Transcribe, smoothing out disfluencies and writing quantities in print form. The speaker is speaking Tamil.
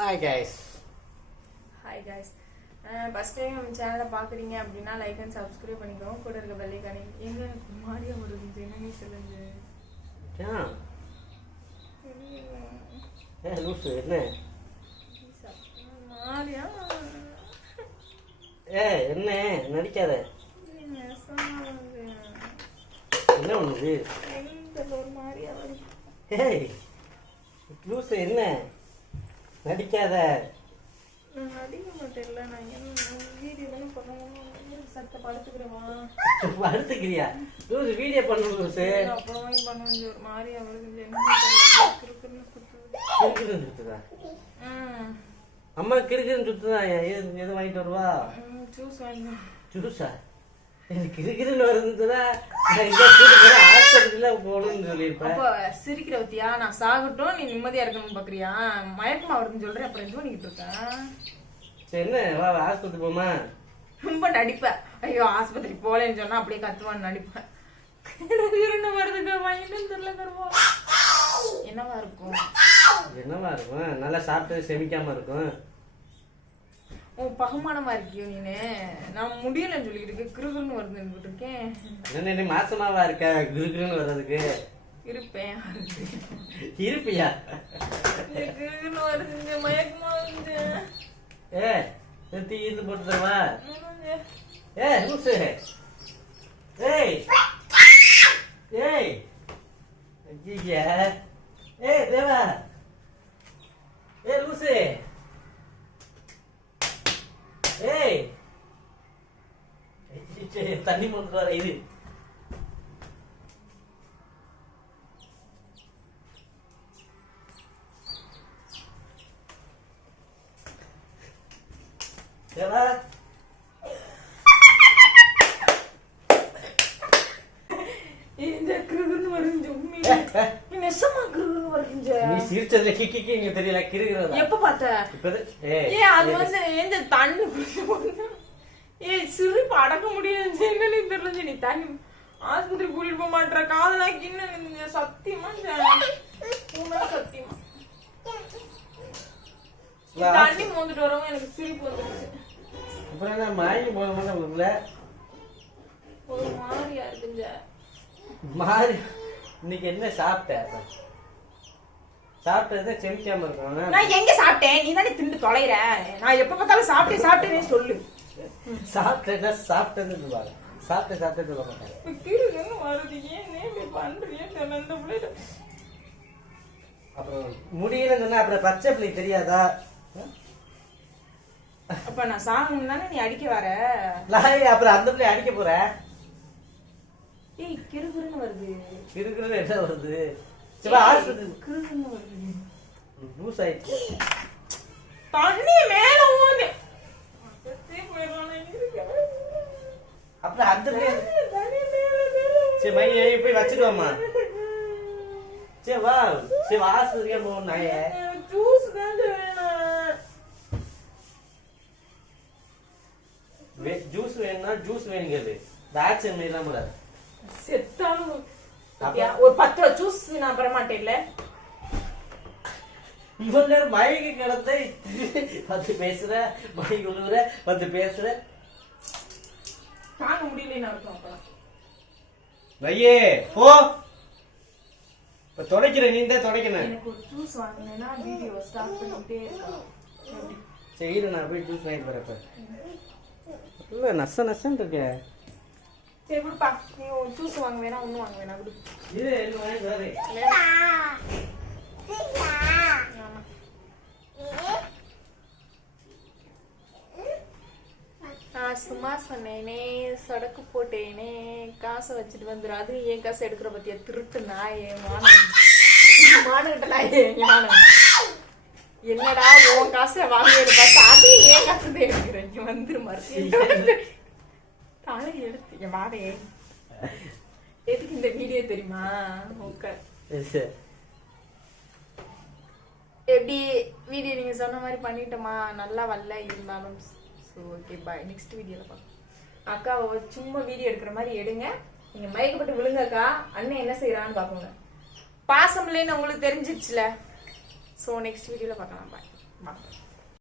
Hi guys. Hi guys. First time நம்ம சேனலை பார்க்குறீங்க அப்படின்னா லைக் அண்ட் சப்ஸ்கிரைப் பண்ணிக்கோங்க. கூட இருக்க பெல் ஐகானை எங்க மாரியா வருது என்னன்னு சொல்லுங்க. லூசு என்ன மாரியா என்ன நடிக்காத. என்ன ஒண்ணுது ஒரு மாரியா வருது. ஏய் லூசு என்ன நடிக்காத. நான் நடிக்க மாட்டேன்ல. நான் என்ன வீடியோ தானே பண்ணுவேன். சட்டை படுத்துக்கிறேமா? படுத்துக்கிறியா? லூசு வீடியோ பண்ணு லூசு. அப்புறமா பண்ணுவேன். ஒரு மாரியா வருது. கிறுக்குன்னு சுத்துதா? அம்மா கிறுக்குன்னு சுத்துதா? எது வாங்கிட்டு வருவா? ஜூஸ் வாங்க. ஜூஸா? கிறுக்கிறுன்னு வருதுன்னா ஆஸ்பத்திரியில போகணும்னு சொல்லியிருப்பேன். அப்போ சிரிக்கிற பத்தியா? நான் சாகட்டும் நீ நிம்மதியா இருக்கணும்னு பாக்குறியா? மயக்கமா வருதுன்னு சொல்றேன். அப்புறம் எதுவும் பண்ணிக்கிட்டு இருக்கேன். சரி என்ன வா ஆஸ்பத்திரி போமா? ரொம்ப நடிப்பேன். ஐயோ ஆஸ்பத்திரி போலேன்னு சொன்னா அப்படியே கத்துவான்னு நடிப்பேன். என்ன வருதுங்க வாங்கிட்டு தெரியல தருவோம். என்னவா இருக்கும்? என்னவா இருக்கும்? நல்லா சாப்பிட்டு செமிக்காம இருக்கும். பகுமானமா இருக்கியோ நீனு. நான் முடியலன்னு சொல்லிட்டு இருக்கேன். கிருகுன்னு வருதுன்னு இருக்கேன். என்ன நீ மாசமாவா இருக்க கிருகுன்னு வர்றதுக்கு? இருப்பேன். இருப்பியா? கிருகுன்னு வருதுங்க மயக்கமா வருது. தீ இருந்து போட்டு தருவா? லூசு. ஏய் ஏய் ஐயா தேவா. லூசு. ஏய் தண்ணி போட்டு வர இது. தேவா இந்த கிருகுன்னு வருது. உண்மையிலே நெசமா கிருகுன்னு வருது. நீ சிரிச்சதுல கிக்கி இங்க தெரியல கிருகுறதா? எப்ப பார்த்த? அது வந்து எந்த தண்ணி சிரிப்பு அடக்க முடியாது. என்னன்னு தெரியல. நீ தண்ணி ஆஸ்பத்திரி கூட்டிட்டு போக மாட்டேற. காதலாக்கி இன்னும் சத்தியமா சத்தியமா தண்ணி மோந்துட்டு வரவங்க எனக்கு சிரிப்பு வந்துருச்சு. அப்புறம் என்ன மாறி போக மாட்டேன் உங்களுக்குள்ள ஒரு மாதிரியா இருக்குங்க. மாறி இன்னைக்கு என்ன சாப்பிட்ட? சாப்பிட்டது செமிக்காம இருக்கும். நான் எங்க சாப்பிட்டேன்? நீ தானே திண்டு தொலைற. நான் எப்ப பார்த்தாலும் சாப்பிட்டேனே சொல்லு. சாப்பிட்டா சாப்பிட்டதுன்னு பாரு. சாப்பிட்டு சொல்ல மாட்டேன். அப்புறம் முடியலன்னு சொன்னா அப்புறம் பச்சை பிள்ளை தெரியாதா? அப்ப நான் சாகணும் தானே நீ அடிக்க வர? அப்புறம் அந்த பிள்ளை அடிக்க போற? ஏய் கிறுகிறுன்னு வருது. கிறுகிறுன்னு என்ன வருது? கிறுகிறுன்னு வருது. லூஸ் ஆயிடுச்சு. தண்ணி மேல ஓடு. அப்புறம் அந்த சரி மைய போய் வச்சுக்கோமா. சரி வா சரி ஆஸ்பத்திரியா போகணும். நாய ஜூஸ் தான் வேணும். ஜூஸ் வேணும்னா ஜூஸ் வேணுங்கிறது ஆக்சன் மீறலாம் கூடாது. செத்தாலும் ஒரு 10 ரூபா ஜூஸ் நான் பெற மாட்டேன்ல. இவ்வளவு நேரம் மயங்கி கிடந்த பத்து பேசுற மயங்கி விழுவுற 10 பேசுற தாங்க முடியலன்னு அர்த்தம். வையே போ. இப்ப துடைக்கிற நீ தான் துடைக்கணும். எனக்கு ஒரு ஜூஸ் வாங்கினேன்னா வீடியோ ஸ்டார்ட் பண்ணிட்டே இருக்கலாம். சரி நான் போய் ஜூஸ் வாங்கிட்டு வரப்ப இல்ல நசன்னு இருக்க. சரி கொடுப்பா. நீ ஜூஸ் வாங்க வேணா ஒன்னும் வாங்க வேணா கொடு. இது என்ன வாங்கிட்டு வரே? நான் சும்மா சொன்னேனே சொடக்கு போட்டேனே காசை வச்சுட்டு வந்துடும். அது என் காசை எடுக்கிற பத்தியா? திருட்டு நாயே மானுகிட்ட நாயே ஞானம். என்னடா உன் காசை வாங்கியது பார்த்தா அது ஏன் காசு தான் எடுக்கிறேன். இங்க வந்துரு மறுத்து தலை எடுத்து என் வாடே. எதுக்கு இந்த வீடியோ தெரியுமா? எப்படி வீடியோ நீங்க சொன்ன மாதிரி பண்ணிட்டோமா? நல்லா வரல இருந்தாலும் ஓகே பாய். நெக்ஸ்ட் வீடியோல பார்க்கலாம். அக்காவை சும்மா வீடியோ எடுக்கிற மாதிரி எடுங்க. நீங்க மயக்கப்பட்டு விழுங்க அக்கா. அண்ணன் என்ன செய்யறான்னு பாக்கோங்க. பாசம் இல்லைன்னு உங்களுக்கு தெரிஞ்சிருச்சுல. ஸோ நெக்ஸ்ட் வீடியோவில் பார்க்கலாம். பாய். வணக்கம்.